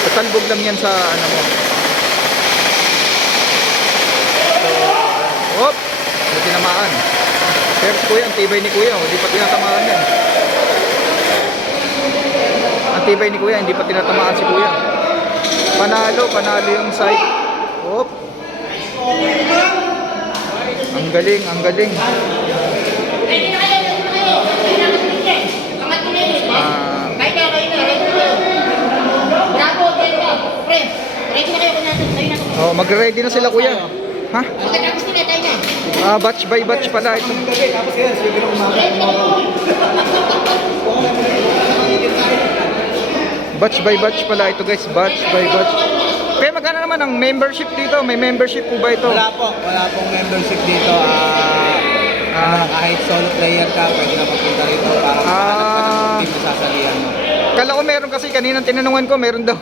Tatalbog lang yan sa ano mo. So, hop! Hindi tinamaan. Pero si kuya, ang tibay ni kuya, oh, hindi pa tinatamaan yan. Ang tibay ni kuya, hindi pa tinatamaan si kuya. Panalo, panalo yung side. Hop! Ang galing, ang galing. Ah, Kain na, kain na, ready na kayo. Bravo, kain na. Pre, ready na kayo kung natin. Tayo na. Oh, mag-ready na sila kuya. Ha? Pagkatapos nila, tayo na. Ah, batch by batch pala ito. Batch by batch pala ito guys, batch by batch. Kaya magkano naman ang membership dito? May membership po ba ito? Wala po, wala pong membership dito. Ah, Ah. ah, kahit solo player ka, pwede na magpunta rito para Ah. makahanap ka ng team na sasalihan mo. Kala ko meron kasi kaninang tinanungan ko, meron daw